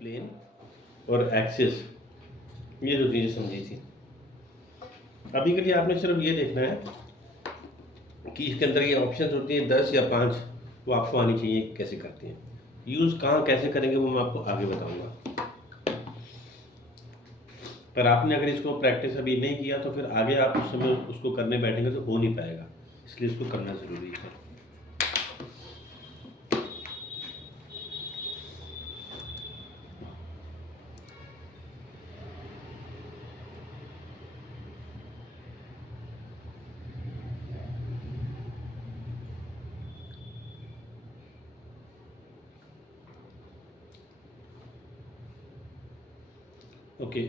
Plane और axis, ये दो चीज़ें समझी थी। अभी के लिए आपने सिर्फ ये देखना है कि इसके अंदर ये ऑप्शन होती हैं 10 या 5, वो आपको आनी चाहिए कैसे करते हैं। यूज़ कहाँ कैसे करेंगे वो मैं आपको आगे बताऊंगा। पर आपने अगर इसको प्रैक्टिस अभी नहीं किया तो फिर आगे आप उस समय उसको करने बैठेंगे तो हो नहीं पाएगा, इसलिए इसको करना ज़रूरी है। ओके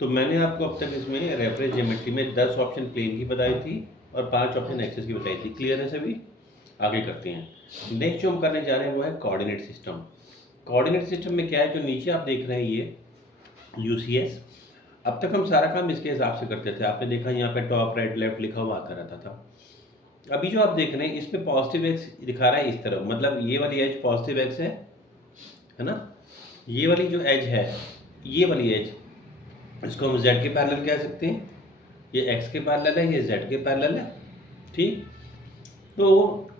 तो मैंने आपको अब तक इसमें रेफरेंस ज्योमेट्री में 10 ऑप्शन प्लेन की बताई थी और 5 ऑप्शन एक्सिस की बताई थी। क्लियर है सभी? आगे करते हैं। नेक्स्ट जो हम करने जा रहे हैं वो है कोऑर्डिनेट सिस्टम। कोऑर्डिनेट सिस्टम में क्या है, जो नीचे आप देख रहे हैं ये यूसीएस, अब तक हम सारा काम इसके हिसाब से करते थे। आपने देखा यहाँ पे टॉप राइट लेफ्ट लिखा हुआ आता रहता था। अभी जो आप देख रहे हैं इसमें पॉजिटिव एक्स दिखा रहा है इस तरफ, मतलब ये वाली एज पॉजिटिव एक्स है ना। ये वाली जो एज है, ये वाली एज, इसको हम z के पैरेलल कह सकते हैं। ये x के पैरेलल है, ये z के पैरेलल है। ठीक, तो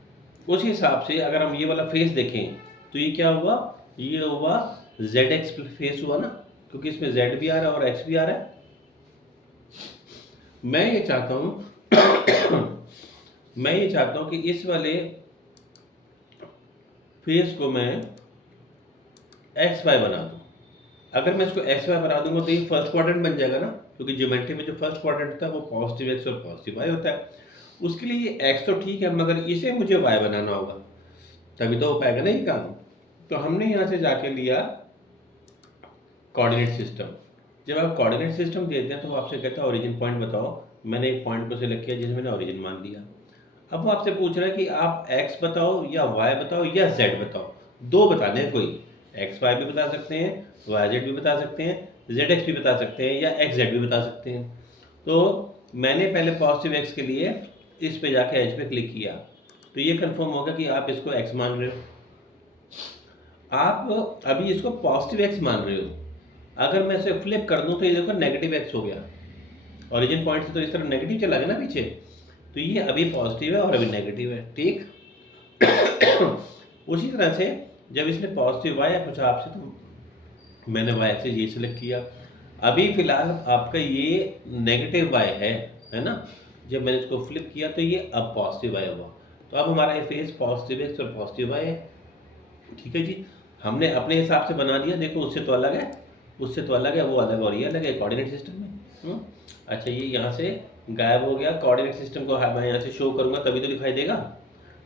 उस हिसाब से अगर हम ये वाला फेस देखें तो ये क्या हुआ, ये हुआ zx फेस हुआ ना, क्योंकि इसमें z भी आ रहा है और x भी आ रहा है। मैं ये चाहता हूं कि इस वाले फेस को मैं एक्स वाई बना दूं। अगर मैं इसको एक्स वाई बना दूंगा तो ये फर्स्ट क्वाड्रेंट बन जाएगा ना, क्योंकि ज्योमेट्री में जो फर्स्ट क्वाड्रेंट होता है वो पॉजिटिव एक्स और पॉजिटिव वाई होता है। उसके लिए ये एक्स तो ठीक है, मगर इसे मुझे वाई बनाना होगा, तभी तो हो पाएगा ना ये काम। तो हमने यहाँ से जाके लिया कोऑर्डिनेट सिस्टम। जब आप कोऑर्डिनेट सिस्टम देते हैं तो वो आपसे कहता है ओरिजिन पॉइंट बताओ। मैंने एक पॉइंट को सिलेक्ट किया जिसमें मैंने ओरिजिन मान दिया। अब वो आपसे पूछ रहा है कि आप एक्स बताओ या वाई बताओ या जेड बताओ, दो बताने हैं कोई। एक्स वाई भी बता सकते हैं, वाई जेड भी बता सकते हैं, जेड एक्स भी बता सकते हैं या एक्स जेड भी बता सकते हैं। तो मैंने पहले पॉजिटिव एक्स के लिए इस पे जाके एच पे क्लिक किया, तो ये कंफर्म होगा कि आप इसको एक्स मान रहे हो। आप अभी इसको पॉजिटिव एक्स मान रहे हो। अगर मैं इसे फ्लिप कर दूं तो ये देखो नेगेटिव एक्स हो गया। ओरिजिन पॉइंट से तो इस तरह नेगेटिव चला गया ना पीछे, तो ये अभी पॉजिटिव है और अभी नेगेटिव है। ठीक उसी तरह से जब इसने पॉजिटिव वाई पूछा आपसे तो मैंने वाई एक्सिस ये सिलेक्ट किया। अभी फिलहाल आपका ये नेगेटिव वाई है ना। जब मैंने इसको फ्लिप किया तो ये अब पॉजिटिव वाई हुआ। तो अब हमारा ये फेस पॉजिटिव एक्स और पॉजिटिव वाई है। ठीक है जी, हमने अपने हिसाब से बना दिया। देखो उससे तो अलग है, उससे तो अलग है, वो अलग और ये अलग है कोऑर्डिनेट सिस्टम में। अच्छा, ये यहाँ से गायब हो गया। कोऑर्डिनेट सिस्टम को मैं यहाँ से शो करूँगा तभी तो दिखाई देगा।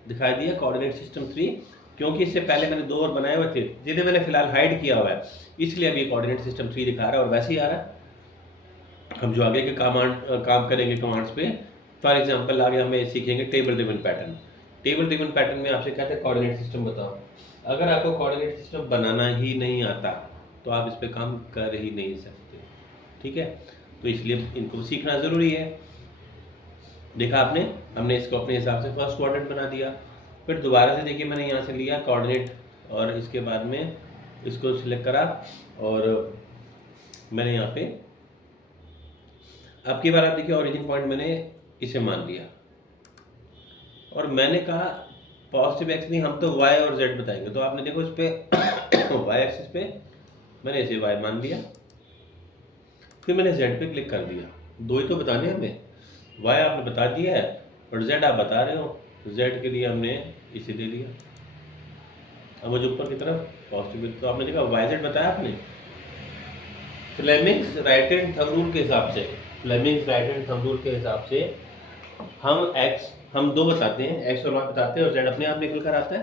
दिखाई दिया कोऑर्डिनेट सिस्टम 3, क्योंकि इससे पहले मैंने 2 और बनाए हुए थे जिन्हें मैंने फिलहाल हाइड किया हुआ है, इसलिए अभी कोऑर्डिनेट सिस्टम 3 दिखा रहा है और वैसे ही आ रहा है। हम जो आगे के काम करेंगे कमांड्स पे, फॉर एग्जांपल आगे हमें सीखेंगे table driven pattern. Table driven pattern में आपसे कहते हैं कोऑर्डिनेट सिस्टम बताओ। अगर आपको कोऑर्डिनेट सिस्टम बनाना ही नहीं आता तो आप इस पर काम कर ही नहीं सकते। ठीक है, तो इसलिए इनको सीखना ज़रूरी है। देखा आपने, हमने इसको अपने हिसाब से फर्स्ट क्वाड्रेंट बना दिया। फिर दोबारा से देखिए, मैंने यहाँ से लिया कोऑर्डिनेट और इसके बाद में इसको सिलेक्ट करा और मैंने यहाँ पे अब की बार आप देखिए ओरिजिन पॉइंट मैंने इसे मान लिया और मैंने कहा पॉजिटिव एक्स नहीं, हम तो वाई और जेड बताएंगे। तो आपने देखो इस पे वाई एक्सिस पे मैंने इसे वाई मान लिया, फिर मैंने जेड पे क्लिक कर दिया। दो ही तो बताने हमें, वाई आपने बता दिया है और जेड आप बता रहे हो। जेड के लिए हमने इसे दे दिया। अब मुझे ऊपर की तरफ पॉजिटिव, तो आपने देखा वाई जेड बताया आपने। Fleming's right hand thumb rule के हिसाब से, Fleming's right hand thumb rule के हिसाब से हम दो बताते हैं, एक्स और वाई बताते हैं और जेड अपने आप निकल कर आता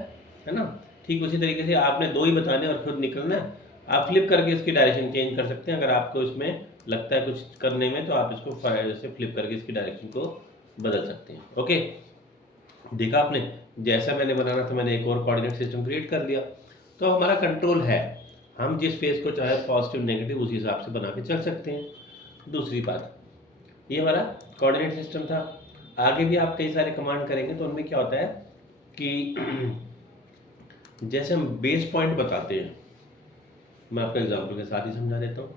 है ना। ठीक उसी तरीके से आपने दो ही बताने और खुद निकलना है। आप फ्लिप करके इसकी डायरेक्शन चेंज कर सकते हैं। अगर आपको इसमें लगता है कुछ करने में तो आप इसको से फ्लिप करके इसकी डायरेक्शन को बदल सकते हैं। ओके, देखा आपने, जैसा मैंने बनाना था मैंने एक और कोऑर्डिनेट सिस्टम क्रिएट कर लिया। तो हमारा कंट्रोल है, हम जिस फेस को चाहे पॉजिटिव नेगेटिव उसी हिसाब से बना के चल सकते हैं। दूसरी बात, ये हमारा कोऑर्डिनेट सिस्टम था। आगे भी आप कई सारे कमांड करेंगे तो उनमें क्या होता है कि जैसे हम बेस पॉइंट बताते हैं, मैं आपको एग्जांपल के साथ ही समझा देता हूँ।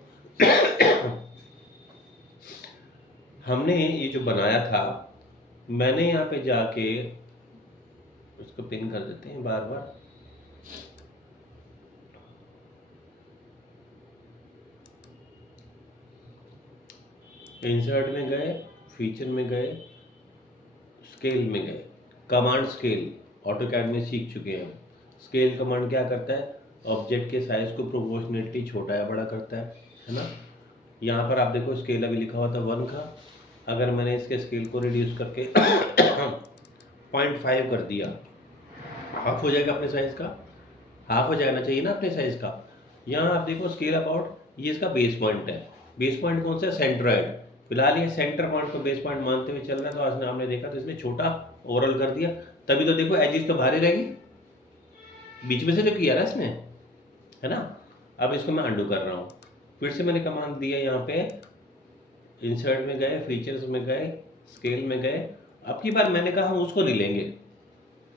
हमने ये जो बनाया था, मैंने यहाँ पे जाके उसको पिन कर देते हैं बार बार। इंसर्ट में गए, फीचर में गए, स्केल में गए, कमांड स्केल ऑटोकैड में सीख चुके हैं। स्केल कमांड क्या करता है, ऑब्जेक्ट के साइज को प्रोपोर्शनेटली छोटा या बड़ा करता है ना। यहाँ पर आप देखो स्केल अभी लिखा हुआ था 1 का, अगर मैंने इसके स्केल को रिड्यूस करके 0.5 कर दिया, हाफ हो जाएगा अपने साइज का, हाफ हो जाना चाहिए ना अपने साइज का। यहाँ आप देखो स्केल अबाउट, ये इसका बेस पॉइंट है। बेस पॉइंट कौन सा है, सेंट्रॉइड। फिलहाल ये सेंटर पॉइंट को बेस पॉइंट मानते हुए चल रहा है, तो आज आपने देखा तो इसने छोटा ओवरऑल कर दिया, तभी तो देखो एजिस तो बाहर ही रहेगी, बीच में से तो किया ना इसने, है ना। अब इसको मैं अंडू कर रहा हूँ, फिर से मैंने कमांड दिया, यहाँ पे इंसर्ट में गए, फीचर्स में गए, स्केल में गए। अब की बार मैंने कहा हम उसको नहीं लेंगे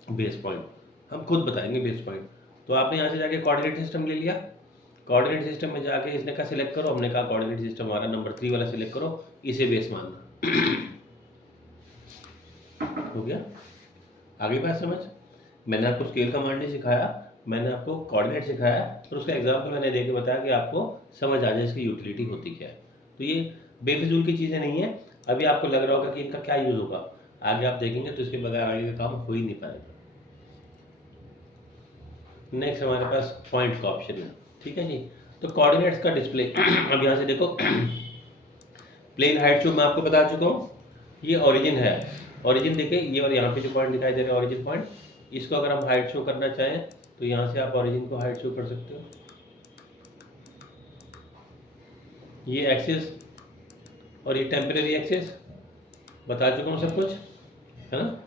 बेस पॉइंट, हम खुद बताएंगे बेस पॉइंट। तो आपने यहाँ से जाके कोऑर्डिनेट सिस्टम ले लिया, कोऑर्डिनेट सिस्टम में जाके इसने कहा सिलेक्ट करो, हमने कहा कोऑर्डिनेट सिस्टम हमारा नंबर 3 वाला सिलेक्ट करो, इसे बेस मानना। हो गया, आगे बात समझ। मैंने आपको स्केल कमांड नहीं सिखाया, मैंने आपको कोऑर्डिनेट सिखाया, और उसका एग्जाम्पल मैंने देके बताया कि आपको समझ आ जाए इसकी यूटिलिटी होती क्या है। तो ये बेफिजूल की चीज़ें नहीं है। अभी आपको लग रहा होगा कि इनका क्या यूज़ होगा, आगे आप देखेंगे तो इसके बगैर आगे का काम हो ही नहीं पाएगा। नेक्स्ट हमारे पास पॉइंट का ऑप्शन है, ठीक है जी। तो कोऑर्डिनेट्स का डिस्प्ले अब यहाँ से देखो, प्लेन हाइट शो मैं आपको बता चुका हूँ, ये ओरिजिन है। ओरिजिन देखिए ये, और यहाँ पे जो पॉइंट दिखाई दे रहा है ओरिजिन पॉइंट, इसको अगर हम हाइट शो करना चाहें तो यहाँ से आप ओरिजिन को हाइट शो कर सकते हो। ये एक्सिस और ये टेम्परेरी एक्सिस बता चुका हूँ सब कुछ, है ना।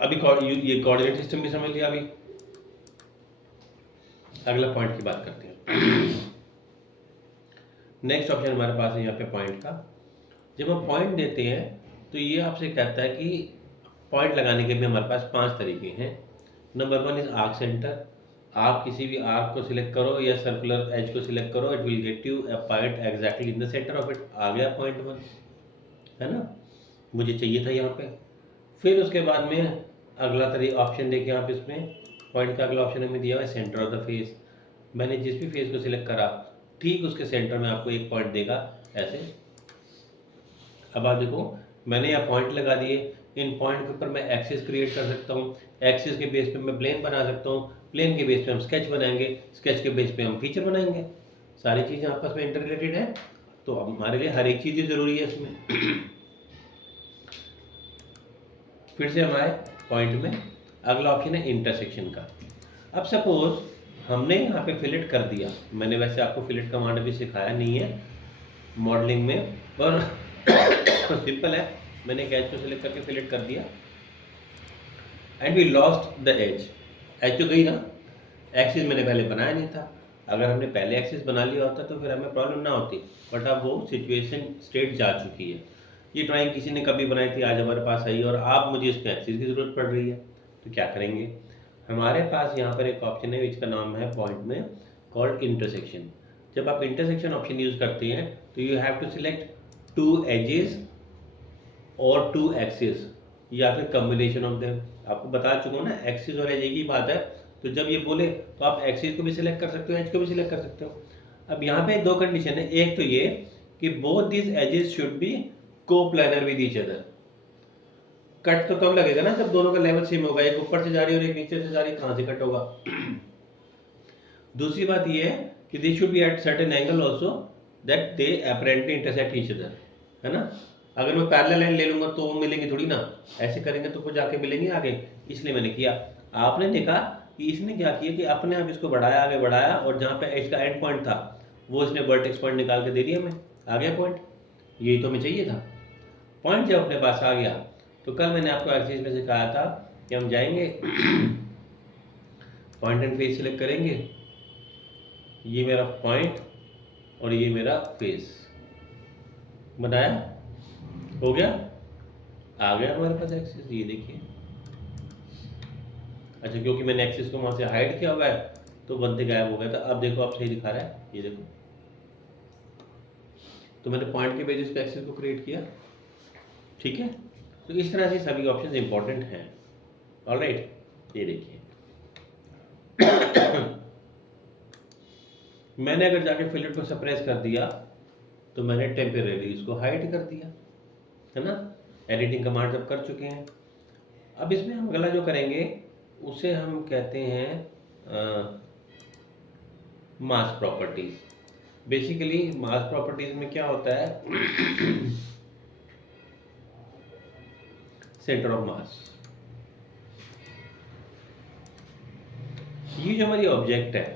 अभी ये कोऑर्डिनेट सिस्टम भी समझ लिया। अभी अगला पॉइंट की बात करते हैं। नेक्स्ट ऑप्शन हमारे पास है यहाँ पे पॉइंट का। जब हम पॉइंट देते हैं तो ये आपसे कहता है कि पॉइंट लगाने के भी हमारे पास 5 तरीके हैं। Number 1 is arc centre. आप किसी भी आर्क को सिलेक्ट करो या सर्कुलर एज को सिलेक्ट करो, it will get you a point exactly in the centre of it. आ गया पॉइंट 1, है ना, मुझे चाहिए था यहाँ पे। फिर उसके बाद में अगला ऑप्शन देखिए आप इसमें, पॉइंट का अगला ऑप्शन हमें दिया हुआ है सेंटर ऑफ द फेस। मैंने जिस भी फेस को सिलेक्ट करा, ठीक उसके सेंटर में आपको एक पॉइंट देगा ऐसे। अब आप देखो मैंने यहाँ पॉइंट लगा दिए, इन पॉइंट के ऊपर मैं एक्सिस क्रिएट कर सकता हूँ, एक्सिस के बेस पे मैं प्लेन बना सकता हूँ, प्लेन के बेस पे हम स्केच बनाएंगे, स्केच के बेस पे हम फीचर बनाएंगे। सारी चीज़ें आपस में इंटर रिलेटेड है, तो हमारे लिए हर एक चीज़ ज़रूरी है इसमें। फिर से हम आए पॉइंट में, अगला ऑप्शन है इंटरसेक्शन का। अब सपोज हमने यहाँ पे फिलेट कर दिया, मैंने वैसे आपको फिलेट कमांड भी सिखाया नहीं है मॉडलिंग में, पर सिंपल है। मैंने एक एज को सिलेक्ट करके फिलेट कर दिया and we lost the edge. Edge तो गई ना, एक्सिस मैंने पहले बनाया नहीं था। अगर हमने पहले एक्सिस बना लिया होता तो फिर हमें प्रॉब्लम ना होती, बट अब वो सिचुएशन स्टेट जा चुकी है। ये ड्राइंग किसी ने कभी बनाई थी, आज हमारे पास आई और आप मुझे इसमें एक्सिस की ज़रूरत पड़ रही है, तो क्या करेंगे। हमारे पास यहाँ पर एक ऑप्शन है जिसका नाम है पॉइंट में कॉल्ड इंटरसेक्शन। जब आप इंटरसेक्शन ऑप्शन यूज़ करते हैं तो you have to select 2 edges और 2 एक्सिस, या फिर कम्बिनेशन ऑफ देम। आपको बता चुका हूँ ना, एक्सिस और एज एक ही बात है। तो जब ये बोले तो आप एक्सिस को भी सिलेक्ट कर सकते हो, एज को भी सिलेक्ट कर सकते हो। अब यहाँ पे 2 कंडीशन है, एक तो ये कि both this edges should be coplanar with each other. Cut तो तब लगेगा ना जब दोनों का लेवल सेम होगा, एक ऊपर से जा रही है और एक नीचे से जा रही है, कहाँ से कट होगा। दूसरी बात ये है कि they should be at certain angle also that they apparently intersect each other, है ना। अगर मैं पैरेलल लाइन ले लूंगा तो वो मिलेंगे थोड़ी ना, ऐसे करेंगे तो वो जाके मिलेंगे आगे, इसलिए मैंने किया। आपने देखा कि इसने क्या किया कि अपने आप इसको बढ़ाया, आगे बढ़ाया, और जहाँ पे इसका एंड पॉइंट था वो इसने वर्टेक्स पॉइंट निकाल के दे दिया हमें, आ गया पॉइंट। यही तो हमें चाहिए था। पॉइंट जब अपने पास आ गया तो कल मैंने आपको एक्सरसाइज में सिखाया था कि हम जाएंगे पॉइंट एंड फेस सिलेक्ट करेंगे, ये मेरा पॉइंट और ये मेरा फेस, बनाया, हो गया, आ गया हमारे पास एक्सिस, ये देखिए। अच्छा, क्योंकि मैंने एक्सिस को वहाँ से हाइड किया हुआ है तो बनते गायब हो गया था। अब देखो, अब सही दिखा रहा है, ये देखो। तो मैंने पॉइंट के बेसिस पे एक्सिस को क्रिएट किया, ठीक है। तो इस तरह से सभी ऑप्शन इंपॉर्टेंट हैं। ऑलराइट, ये देखिए। मैंने अगर जाके फिलेट को सप्रेस कर दिया तो मैंने टेम्परेरी इसको हाइड कर दिया, है ना। एडिटिंग कमांड जब कर चुके हैं, अब इसमें हम अगला जो करेंगे उसे हम कहते हैं मास प्रॉपर्टीज। बेसिकली मास प्रॉपर्टीज में क्या होता है, सेंटर ऑफ मास। ये जो हमारी ऑब्जेक्ट है,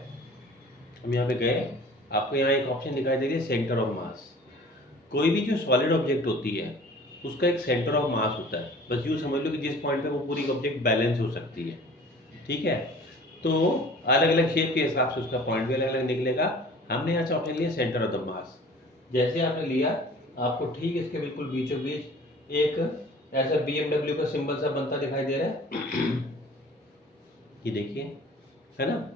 हम यहाँ पे गए, आपको यहाँ एक ऑप्शन दिखाई दे रही है सेंटर ऑफ मास। कोई भी जो सॉलिड ऑब्जेक्ट होती है उसका एक सेंटर ऑफ मास होता है। बस यूँ समझ लो कि जिस पॉइंट पे वो पूरी ऑब्जेक्ट बैलेंस हो सकती है, ठीक है। तो अलग अलग शेप के हिसाब से उसका पॉइंट भी अलग अलग निकलेगा। हमने यहाँ से ऑप्शन लिया सेंटर ऑफ द मास। जैसे आपने लिया, आपको ठीक इसके बिल्कुल बीचों बीच एक ऐसा BMW का सिंबल सा बनता दिखाई दे रहा है। ये देखिए, है ना।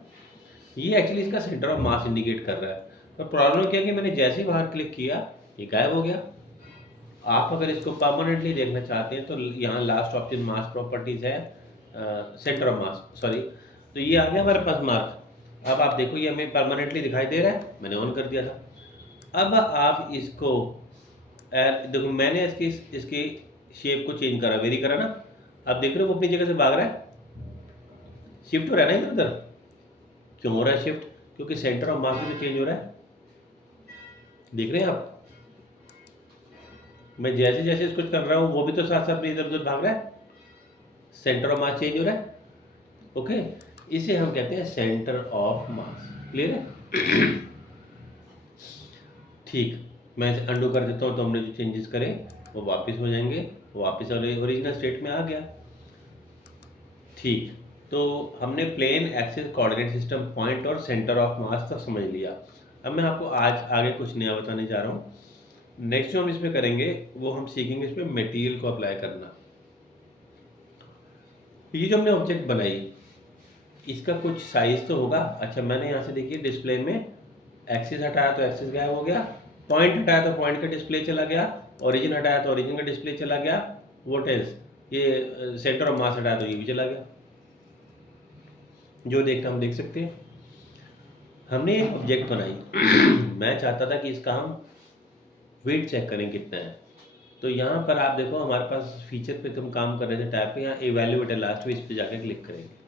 ये एक्चुअली इसका सेंटर ऑफ मास इंडिकेट कर रहा है। पर प्रॉब्लम क्या है कि मैंने जैसे ही बाहर क्लिक किया ये गायब हो गया। आप अगर इसको परमानेंटली देखना चाहते हैं तो यहाँ लास्ट ऑप्शन मास प्रॉपर्टीज है, सेंटर ऑफ मास, सॉरी। तो ये आ गया हमारे पास मार्क। अब आप देखो, ये हमें परमानेंटली दिखाई दे रहा है, मैंने ऑन कर दिया था। अब आप इसको देखो, मैंने इसकी इसकी शेप को चेंज करा, वेरी करा ना। अब देख रहे हो वो अपनी जगह से भाग रहा है, शिफ्ट हो रहा है ना इधर उधर। क्यों हो रहा है शिफ्ट? क्योंकि सेंटर ऑफ मास भी तो चेंज हो रहा है, देख रहे हैं आप। मैं जैसे जैसे इसको कर रहा हूँ वो भी तो साथ साथ इधर उधर भाग रहा है, सेंटर ऑफ मास चेंज हो रहा है। ओके, इसे हम कहते हैं सेंटर ऑफ मास। क्लियर है? ठीक, मैं इसे अंडू कर देता हूँ तो हमने जो चेंजेस करे वो वापस हो जाएंगे, वापस ओरिजिनल स्टेट में आ गया। ठीक, तो हमने plane axis coordinate system, point और सेंटर ऑफ मास तक समझ लिया। अब मैं आपको आज आगे कुछ नया बताने जा रहा हूँ। नेक्स्ट जो हम इसमें करेंगे वो हम सीखेंगे इसमें मटेरियल को अप्लाई करना। ये जो हमने ऑब्जेक्ट बनाई इसका कुछ साइज तो होगा। अच्छा, मैंने यहाँ से देखिए डिस्प्ले में एक्सिस हटाया तो एक्सिस गायब हो गया, पॉइंट हटाया तो पॉइंट का डिस्प्ले चला गया, ओरिजिन हटाया तो ओरिजिन का डिस्प्ले चला गया, व्हाट एल्स, ये सेंटर ऑफ मास हटाया तो ये भी चला गया। जो देखना हम देख सकते हैं। हमने एक ऑब्जेक्ट बनाई, मैं चाहता था कि इसका हम वेट चेक करें कितना है। तो यहाँ पर आप देखो, हमारे पास फीचर पे तुम काम कर रहे थे टैब पे, यहाँ इवैल्यूएट है लास्ट में, इस पे जाकर क्लिक करेंगे।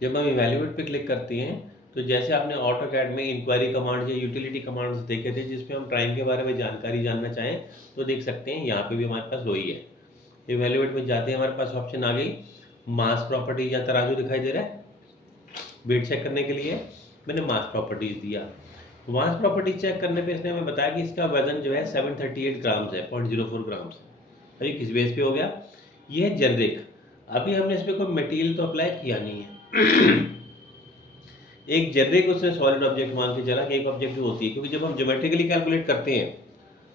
जब हम इवैल्यूएट पे क्लिक करते हैं तो जैसे आपने ऑटोकैड में इंक्वायरी कमांड्स या यूटिलिटी कमांड्स देखे थे जिसपे हम प्राइम के बारे में जानकारी जानना चाहें तो देख सकते हैं, यहाँ पे भी हमारे पास वही है। इवैल्यूएट में जाते हैं, हमारे पास ऑप्शन आ गई मास प्रॉपर्टीज या तराजू दिखाई दे रहा है। वेट चेक करने के लिए मैंने मास प्रॉपर्टीज दिया। मास प्रॉपर्टीज चेक करने पे इसने हमें बताया कि इसका वजन जो है 738 ग्राम्स है, 0.04 ग्राम्स। अभी किस बेस पे हो गया? ये है जेनरिक। अभी हमने इस पर कोई मटेरियल तो अप्लाई किया नहीं है। एक जेनरिक उसने सॉलिड ऑब्जेक्ट मान के चला कि एक ऑब्जेक्ट होती है, क्योंकि जब हम ज्योमेट्रिकली कैलकुलेट करते हैं,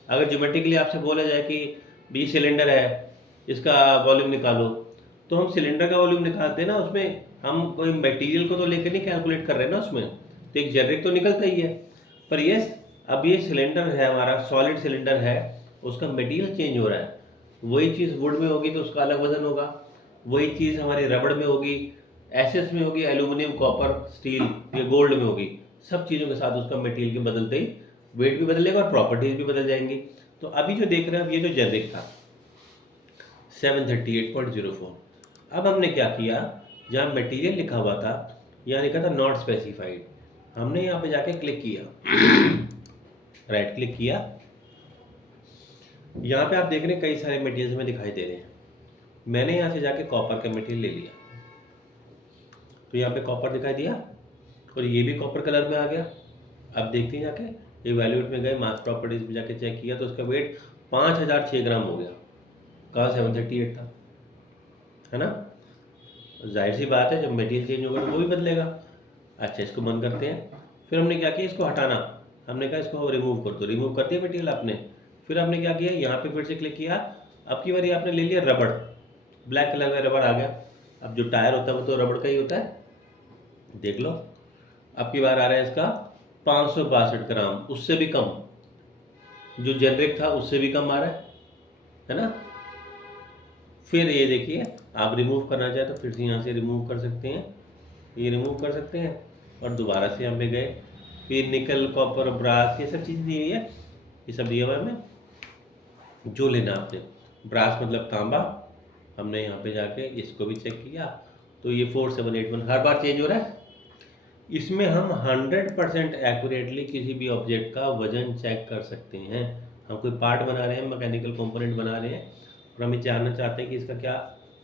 अगर ज्योमेट्रिकली आपसे बोला जाए कि बी सिलेंडर है, इसका वॉल्यूम निकालो, तो हम सिलेंडर का वॉल्यूम निकालते हैं ना, उसमें हम कोई मटेरियल को तो लेकर नहीं कैलकुलेट कर रहे हैं ना उसमें, तो एक जेनरिक तो निकलता ही है। पर ये अब ये सिलेंडर है हमारा, सॉलिड सिलेंडर है, उसका मटेरियल चेंज हो रहा है। वही चीज़ वुड में होगी तो उसका अलग वजन होगा, वही चीज़ हमारी रबड़ में होगी, एसएस में होगी, एल्यूमिनियम, कॉपर, स्टील, ये गोल्ड में होगी। सब चीज़ों के साथ उसका मटेरियल के बदलते ही वेट भी बदलेगा और प्रॉपर्टीज भी बदल जाएंगी। तो अभी जो देख रहे हैं, अब ये जो जेनरिक था 738.04। अब हमने क्या किया, जहाँ मटेरियल लिखा हुआ था यहाँ लिखा था नॉट स्पेसिफाइड, हमने यहाँ पे जाके क्लिक किया, राइट क्लिक किया। यहाँ पे आप देख रहे हैं कई सारे मटेरियल हमें दिखाई दे रहे हैं। मैंने यहाँ से जाके कॉपर का मटेरियल ले लिया, तो यहाँ पे कॉपर दिखाई दिया और ये भी कॉपर कलर में आ गया। अब देखते हैं जाके इवैल्यूएट में गए, मास प्रॉपर्टीज में जाके चेक किया तो उसका वेट 5006 ग्राम हो गया। कहाँ 738 था, है ना। जाहिर सी बात है जब मटेरियल चेंज होगा तो वो भी बदलेगा। अच्छा, इसको बंद करते हैं। फिर हमने क्या किया, इसको हटाना, हमने कहा इसको रिमूव कर दो, रिमूव कर दिया मटेरियल आपने। फिर आपने क्या किया, यहाँ पे फिर से क्लिक किया। अब की बारी आपने ले लिया रबड़, ब्लैक कलर का रबड़ आ गया। अब जो टायर होता है वो तो रबड़ का ही होता है, देख लो। अब की बार आ रहा है इसका 562 ग्राम, उससे भी कम, जो जेनरिक था उससे भी कम आ रहा है ना। फिर ये देखिए, आप रिमूव करना चाहे तो फिर से यहाँ से रिमूव कर सकते हैं, ये रिमूव कर सकते हैं और दोबारा से यहाँ पे गए। फिर निकल, कॉपर, ब्रास, ये सब चीज़ दी हुई है, ये सब दिया हुआ है हमें। जो लेना आपने, ब्रास मतलब तांबा, हमने यहाँ पे जाके इसको भी चेक किया तो ये 4781 हर बार चेंज हो रहा है। इसमें हम 100% एक्यूरेटली किसी भी ऑब्जेक्ट का वजन चेक कर सकते हैं। हम कोई पार्ट बना रहे हैं, मैकेनिकल कंपोनेंट बना रहे हैं और हम ये जानना चाहते हैं कि इसका क्या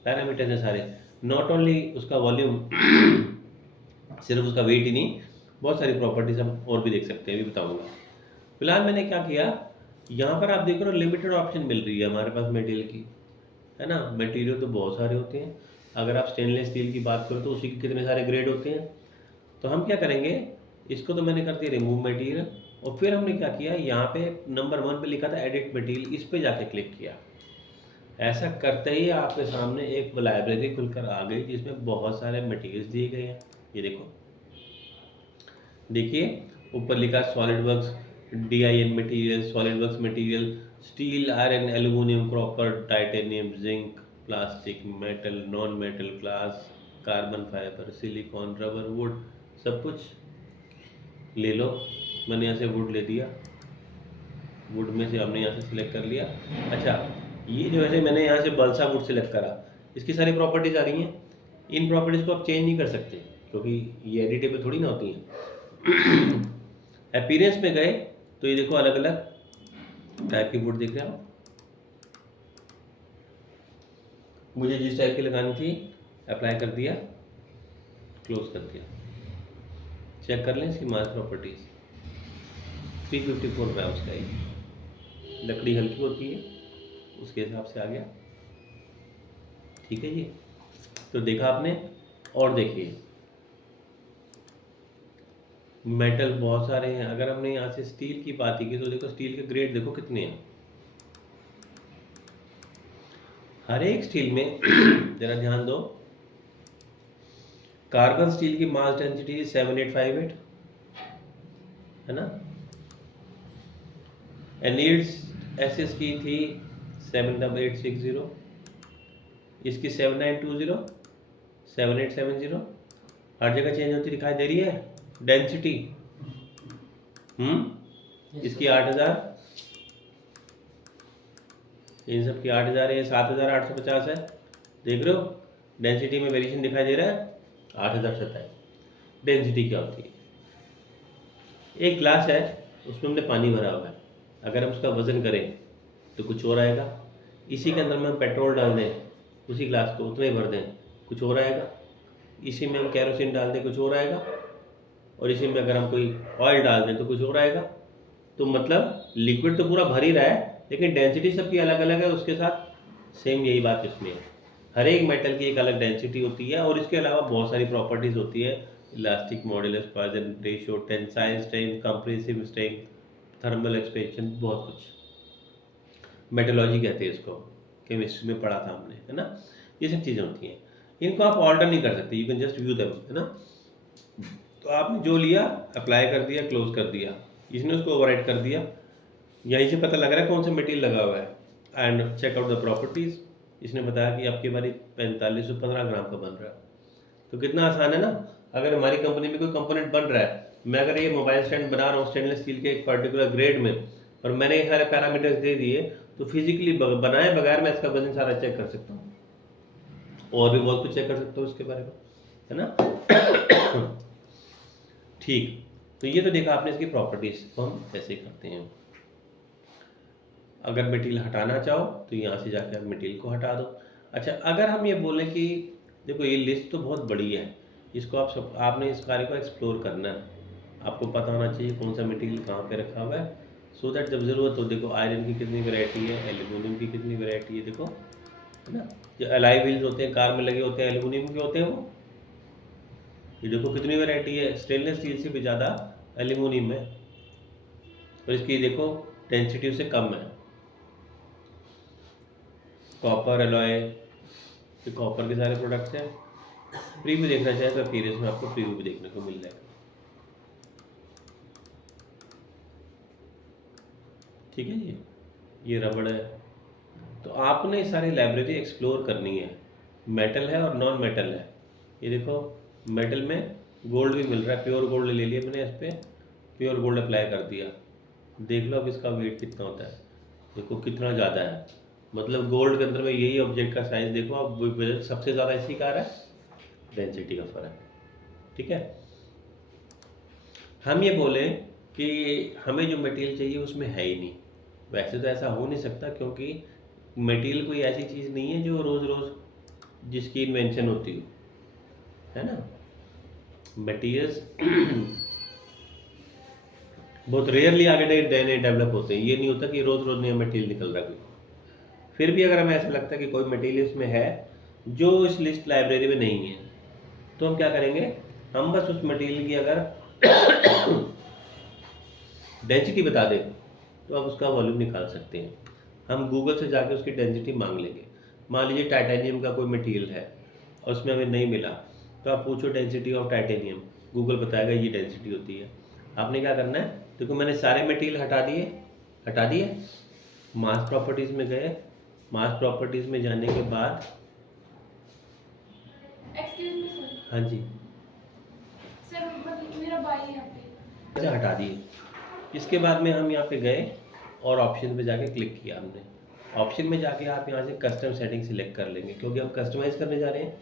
पैरामीटर्स हैं सारे, नॉट ओनली उसका वॉल्यूम सिर्फ उसका वेट ही नहीं, बहुत सारी प्रॉपर्टीज हम और भी देख सकते हैं, भी बताऊंगा। फिलहाल मैंने क्या किया, यहाँ पर आप देख रहे हो लिमिटेड ऑप्शन मिल रही है हमारे पास मटेरियल की, है ना। मटेरियल तो बहुत सारे होते हैं, अगर आप स्टेनलेस स्टील की बात करो तो उसी के कितने सारे ग्रेड होते हैं। तो हम क्या करेंगे, इसको तो मैंने कर दिया रिमूव मटेरियल, और फिर हमने क्या किया, यहाँ पे नंबर 1 पे लिखा था एडिट मटेरियल, इस पे जाके क्लिक किया। ऐसा करते ही आपके सामने एक लाइब्रेरी खुलकर आ गई जिसमें बहुत सारे मटेरियल्स दिए गए हैं। ये देखो, देखिए ऊपर लिखा solid works DIN material, solid works material, steel, iron, aluminium, copper, titanium, zinc, plastic, metal, non metal, glass, carbon fibre, silicon, rubber, would, सब कुछ ले लो। मैंने यहाँ से वुड ले दिया, वुड में से हमने यहाँ से सिलेक्ट कर लिया। अच्छा, ये जो है मैंने यहाँ से बल्सा वुड सिलेक्ट करा, इसकी सारी प्रॉपर्टीज आ रही हैं। इन प्रॉपर्टीज को आप चेंज नहीं कर सकते क्योंकि ये एडिटेबल थोड़ी ना होती हैं। अपीयरेंस में गए तो ये देखो अलग अलग टाइप की वुड दिख रहे हो, मुझे जिस टाइप की लगानी थी अप्लाई कर दिया, क्लोज कर दिया। चेक कर लें इसकी मास प्रॉपर्टीज, 354 ग्राम्स का ही, लकड़ी हल्की होती है उसके हिसाब से आ गया। ठीक है जी, तो देखा आपने। और देखिए मेटल बहुत सारे हैं, अगर हमने यहाँ से स्टील की बात की तो देखो स्टील के ग्रेड देखो कितने हैं हर एक स्टील में। जरा ध्यान दो, कार्बन स्टील की मास डेंसिटी 7858 है ना, एनीड्स एसएस की थी 78860, इसकी 7920, 7870, हर जगह चेंज होती दिखाई दे रही है डेंसिटी। इसकी 8000, इन सब की 8000 है, 7850 है, देख रहे हो डेंसिटी में वेरिएशन दिखाई दे रहा है 8027। डेंसिटी क्या होती है, एक ग्लास है उसमें हमने पानी भरा हुआ है, अगर हम उसका वजन करें तो कुछ और आएगा, इसी के अंदर में हम पेट्रोल डाल दें, उसी ग्लास को उतना ही भर दें, कुछ और आएगा, इसी में हम कैरोसिन डाल दें, कुछ और आएगा, और इसी में अगर हम कोई ऑयल डाल दें तो कुछ और आएगा। तो मतलब लिक्विड तो पूरा भर ही रहा है लेकिन डेंसिटी सबकी अलग अलग है, उसके साथ सेम यही बात इसमें है, हर एक मेटल की एक अलग डेंसिटी होती है और इसके अलावा बहुत सारी प्रॉपर्टीज़ होती है, elastic modulus, Poisson ratio, tensile strength, compressive strength, thermal expansion, बहुत कुछ मेटोलॉजी कहते हैं इसको, केमिस्ट्री में पढ़ा था हमने, है ना। ये सब चीज़ें होती हैं, इनको आप ऑल्टर नहीं कर सकते, you can just view them, है ना। तो आपने जो लिया अप्लाई कर दिया, क्लोज कर दिया, इसने उसको ओवरराइट कर दिया, यहीं से पता लग रहा है कौन सा मटेरियल लगा हुआ है। And check out the properties, इसने बताया कि आपकी बारी 4515 ग्राम का बन रहा है। तो कितना आसान है ना, अगर हमारी कंपनी में कोई कंपोनेंट बन रहा है, मैं अगर ये मोबाइल स्टैंड बना रहा हूँ स्टेनलेस स्टील के एक पर्टिकुलर ग्रेड में और मैंने ये सारे पैरामीटर्स दे दिए, तो फिजिकली बनाए बगैर मैं इसका वजन सारा चेक कर सकता हूँ, और भी बहुत कुछ चेक कर सकता हूँ इसके बारे में, है ना। ठीक, तो ये तो देखा आपने इसकी प्रॉपर्टीज को हम कैसे करते हैं। अगर मटेरियल हटाना चाहो तो यहाँ से जाकर आप मटेरियल को हटा दो। अच्छा, अगर हम ये बोलें कि देखो ये लिस्ट तो बहुत बड़ी है, इसको आपने इस कार्य को एक्सप्लोर करना है, आपको पता होना चाहिए कौन सा मटेरियल कहाँ पे रखा हुआ है, सो दैट जब ज़रूरत हो, देखो आयरन की कितनी वैरायटी है, एल्यूमिनियम की कितनी वैरायटी है, देखो, है ना। जो एलॉय व्हील्स होते हैं कार में लगे होते हैं एल्यूमिनियम के होते हैं, वो ये देखो कितनी वैरायटी है, स्टेनलेस स्टील से भी ज़्यादा एल्यूमिनियम है, और इसकी देखो डेंसिटी उससे कम है। कॉपर एलॉय, ये कॉपर के सारे प्रोडक्ट्स हैं। प्रीव्यू देखना चाहे तो पीरियड्स में आपको प्रीव्यू भी देखने को मिल जाएगा। ठीक है जी, ये रबड़ है। तो आपने सारी लाइब्रेरी एक्सप्लोर करनी है। मेटल है और नॉन मेटल है। ये देखो मेटल में गोल्ड भी मिल रहा है, प्योर गोल्ड ले लिया मैंने, इस पर प्योर गोल्ड अप्लाई कर दिया। देख लो अब इसका वेट कितना होता है, देखो कितना ज़्यादा है। मतलब गोल्ड के अंदर में यही ऑब्जेक्ट का साइज देखो अब सबसे ज़्यादा इसी का आ रहा है, डेंसिटी का फर्क। ठीक है, हम ये बोले कि हमें जो मटेरियल चाहिए उसमें है ही नहीं। वैसे तो ऐसा हो नहीं सकता, क्योंकि मटेरियल कोई ऐसी चीज़ नहीं है जो रोज़ रोज़ जिसकी इन्वेंशन होती हो, है ना। मटेरियल्स बहुत रेयरली आगे नए नए डेवलप होते हैं। ये नहीं होता कि रोज़ रोज़ नया मटेरियल निकल रहा है कोई। फिर भी अगर हमें ऐसा लगता है कि कोई मटेरियल इसमें है जो इस लिस्ट लाइब्रेरी में नहीं है, तो हम क्या करेंगे, हम बस उस मटेरियल की अगर डेंसिटी बता दें तो आप उसका वॉल्यूम निकाल सकते हैं। हम गूगल से जाके उसकी डेंसिटी मांग लेंगे। मान लीजिए टाइटेनियम का कोई मटेरियल है और उसमें हमें नहीं मिला, तो आप पूछो डेंसिटी ऑफ टाइटेनियम, गूगल बताएगा ये डेंसिटी होती है। आपने क्या करना है, क्योंकि मैंने सारे मटेरियल हटा दिए, मास प्रॉपर्टीज़ में गए। मास प्रॉपर्टीज़ में जाने के बाद, हाँ जी सर, मतलब मेरा भाई है यहाँ पे, ऐसे हटा दिए। इसके बाद में हम यहाँ पे गए और ऑप्शन पे जाके क्लिक किया हमने। ऑप्शन में जाके आप यहाँ से कस्टम सेटिंग सिलेक्ट कर लेंगे, क्योंकि हम कस्टमाइज़ करने जा रहे हैं।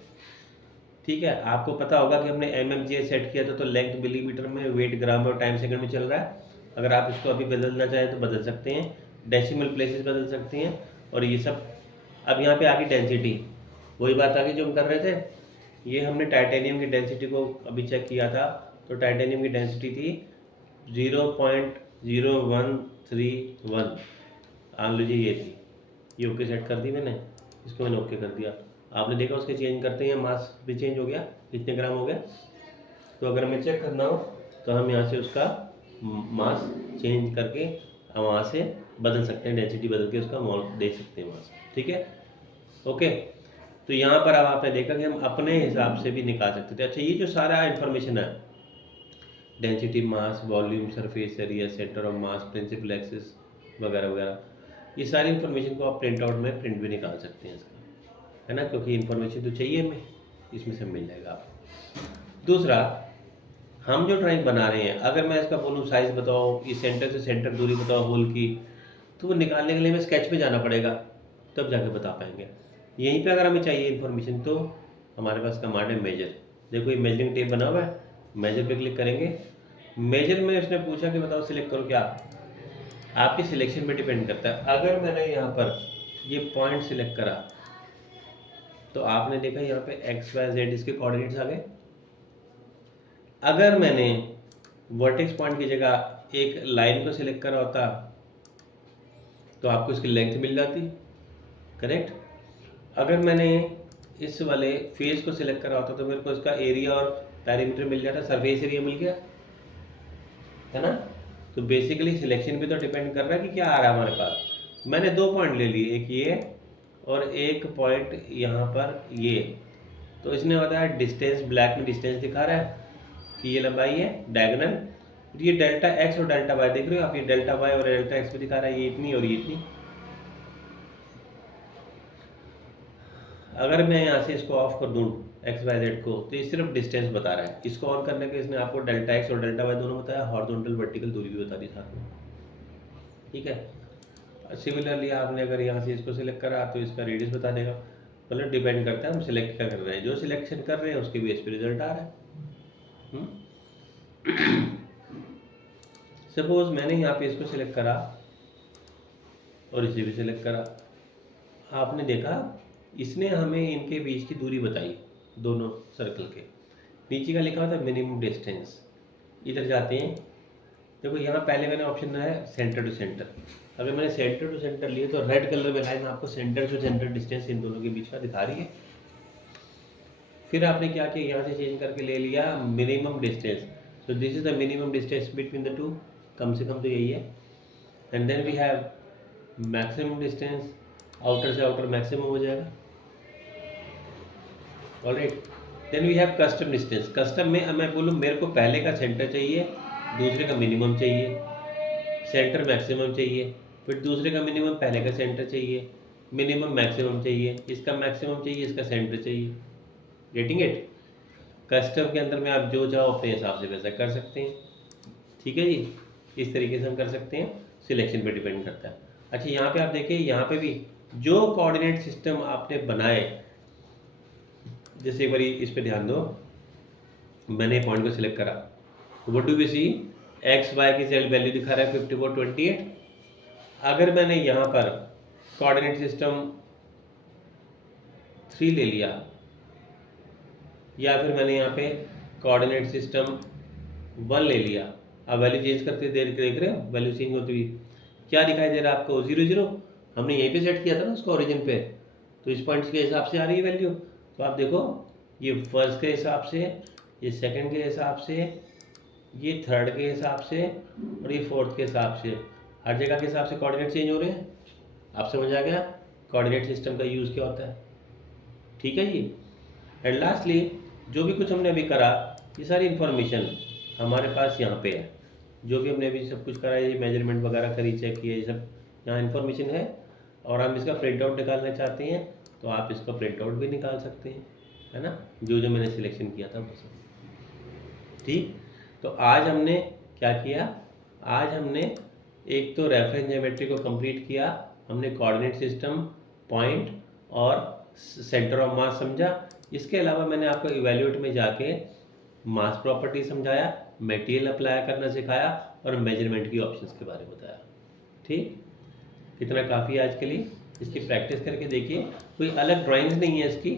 ठीक है, आपको पता होगा कि हमने MMGA सेट किया था, तो लेंथ मिलीमीटर में, वेट ग्राम में और टाइम सेकंड में चल रहा है। अगर आप इसको अभी बदलना चाहें तो बदल सकते हैं, डेसिमल प्लेसेस बदल सकते हैं और ये सब। अब यहाँ पे आ गई डेंसिटी, वही बात आ गई जो हम कर रहे थे। ये हमने टाइटेनियम की डेंसिटी को अभी चेक किया था, तो टाइटेनियम की डेंसिटी थी 0.0131। मान लीजिए ये थी, ये ओके सेट कर दी मैंने, इसको मैंने ओके कर दिया। आपने देखा उसके चेंज करते हैं मास भी चेंज हो गया, कितने ग्राम हो गया। तो अगर हमें चेक करना हो तो हम यहाँ से उसका मास चेंज करके हम वहाँ से बदल सकते हैं, डेंसिटी बदल के उसका मोल दे सकते हैं मास। ठीक है, ओके। तो यहाँ पर अब आपने देखा कि हम अपने हिसाब से भी निकाल सकते थे। अच्छा, ये जो सारा इन्फॉर्मेशन है, density, mass, volume, surface area, centre of mass, principal axis वगैरह वगैरह, ये सारी इन्फॉर्मेशन को आप प्रिंट आउट में प्रिंट भी निकाल सकते हैं इसका, है ना, क्योंकि इन्फॉर्मेशन तो चाहिए हमें, इसमें से मिल जाएगा आपको। दूसरा, हम जो ड्राइंग बना रहे हैं, अगर मैं इसका बोलूँ साइज़ बताओ, इस सेंटर से सेंटर दूरी बताओ होल की, तो वो निकालने के लिए हमें स्केच पे जाना पड़ेगा, तब जाके बता पाएंगे। यहीं पे अगर हमें चाहिए इन्फॉर्मेशन तो हमारे पास कमांड है मेजर। देखो ये मेजरिंग टेप बना हुआ है, मेजर पे क्लिक करेंगे। मेजर में उसने पूछा कि बताओ सिलेक्ट करो क्या, आपकी सिलेक्शन पे डिपेंड करता है। अगर मैंने यहाँ पर ये पॉइंट सिलेक्ट करा तो आपने देखा यहाँ पे XYZ इसके कोऑर्डिनेट्स आ गए। अगर मैंने वर्टेक्स पॉइंट की जगह एक लाइन को सिलेक्ट करा होता तो आपको इसकी लेंथ मिल जाती, करेक्ट। अगर मैंने इस वाले फेस को सिलेक्ट करा होता तो मेरे को इसका एरिया और पैरीमीटर मिल जाता, सरफेस एरिया मिल गया, है ना। तो बेसिकली सिलेक्शन पे तो डिपेंड कर रहा है कि क्या आ रहा है हमारे पास। मैंने 2 पॉइंट ले लिए, एक ये और एक पॉइंट यहाँ पर ये। तो इसने बताया डिस्टेंस, ब्लैक में डिस्टेंस दिखा रहा है कि ये लंबाई है डायगोनल। ये डेल्टा एक्स और डेल्टा वाई देख रहे हो आप, ये डेल्टा वाई और डेल्टा एक्स भी दिखा रहा है, ये इतनी और ये इतनी। अगर मैं यहाँ से इसको ऑफ कर दूँ XYZ को, तो ये सिर्फ डिस्टेंस बता रहा है। इसको ऑन करने के इसने आपको डेल्टा एक्स और डेल्टा वाई दोनों बताया, हॉरिजॉन्टल वर्टिकल दूरी भी बता दी साथ में। ठीक है, सिमिलरली आपने अगर यहाँ से इसको सिलेक्ट करा तो इसका रेडियस बता देगा। मतलब डिपेंड करता है हम सिलेक्ट क्या कर रहे हैं, जो सिलेक्शन कर रहे हैं उसके बेस पे रिजल्ट आ रहा है। सपोज मैंने यहाँ पे इसको सिलेक्ट करा और इसे भी सिलेक्ट करा, आपने देखा इसने हमें इनके बीच की दूरी बताई, दोनों सर्कल के नीचे का लिखा होता है मिनिमम डिस्टेंस। इधर जाते हैं, देखो यहाँ पहले मैंने ऑप्शन है सेंटर टू सेंटर। अगर मैंने सेंटर टू सेंटर लिए तो रेड कलर में लाइन आपको सेंटर टू सेंटर डिस्टेंस इन दोनों के बीच का दिखा रही है। फिर आपने क्या किया, यहाँ से चेंज करके ले लिया minimum distance. So this is the minimum distance between the two, कम से कम तो यही है। And then we have maximum distance, outer से आउटर मैक्सिमम हो जाएगा। Alright, then we have custom distance. Custom में अब मैं बोलूँ मेरे को पहले का सेंटर चाहिए, दूसरे का मिनिमम चाहिए, सेंटर मैक्सिमम चाहिए, फिर दूसरे का मिनिमम पहले का सेंटर चाहिए, मिनिमम मैक्सिमम चाहिए, इसका मैक्सिमम चाहिए, इसका सेंटर चाहिए। Getting it? कस्टम के अंदर में आप जो चाहो अपने हिसाब से वैसा कर सकते हैं। ठीक है जी, इस तरीके से हम कर सकते हैं, सिलेक्शन पे डिपेंड करता है। अच्छा, यहाँ पे आप देखिए, यहाँ पे भी जो कोऑर्डिनेट सिस्टम आपने बनाए, जैसे एक बार इस पे ध्यान दो, मैंने पॉइंट को सिलेक्ट करा, what do we see, X Y की सेल वैल्यू दिखा रहा है 54 28। अगर मैंने यहाँ पर कोऑर्डिनेट सिस्टम 3 ले लिया, या फिर मैंने यहाँ पे कोऑर्डिनेट सिस्टम 1 ले लिया, अब वैल्यू चेंज करते देख रहे हो, वैल्यू चेंज होती हुई क्या दिखाई दे रहा है आपको, 0 0। हमने यहीं पे सेट किया था ना उसको ओरिजिन पे, तो इस पॉइंट्स के हिसाब से आ रही है वैल्यू। तो आप देखो, ये फर्स्ट के हिसाब से, ये सेकंड के हिसाब से, ये थर्ड के हिसाब से, और ये फोर्थ के हिसाब से, हर जगह के हिसाब से कोऑर्डिनेट चेंज हो रहे हैं। आप समझ आ गया कोऑर्डिनेट सिस्टम का यूज़ क्या होता है? ठीक है जी। एंड लास्टली, जो भी कुछ हमने अभी करा, ये सारी इन्फॉर्मेशन हमारे पास यहाँ पे है। जो भी हमने अभी सब कुछ करा है, ये मेजरमेंट वगैरह करी, चेक किया, ये सब यहाँ इन्फॉर्मेशन है। और हम इसका प्रिंट आउट निकालना चाहते हैं तो आप इसका प्रिंट आउट भी निकाल सकते हैं, है ना, जो जो मैंने सिलेक्शन किया था वो सब। ठीक, तो आज हमने क्या किया, आज हमने एक तो रेफरेंस ज्योमेट्री को कंप्लीट किया, हमने कोऑर्डिनेट सिस्टम, पॉइंट और सेंटर ऑफ मास समझा। इसके अलावा मैंने आपको इवैल्यूएट में जाके मास प्रॉपर्टी समझाया, मटेरियल अप्लाई करना सिखाया और मेजरमेंट की ऑप्शंस के बारे में बताया। ठीक, कितना काफ़ी है आज के लिए। इसकी प्रैक्टिस करके देखिए, कोई अलग ड्राइंग्स नहीं है इसकी,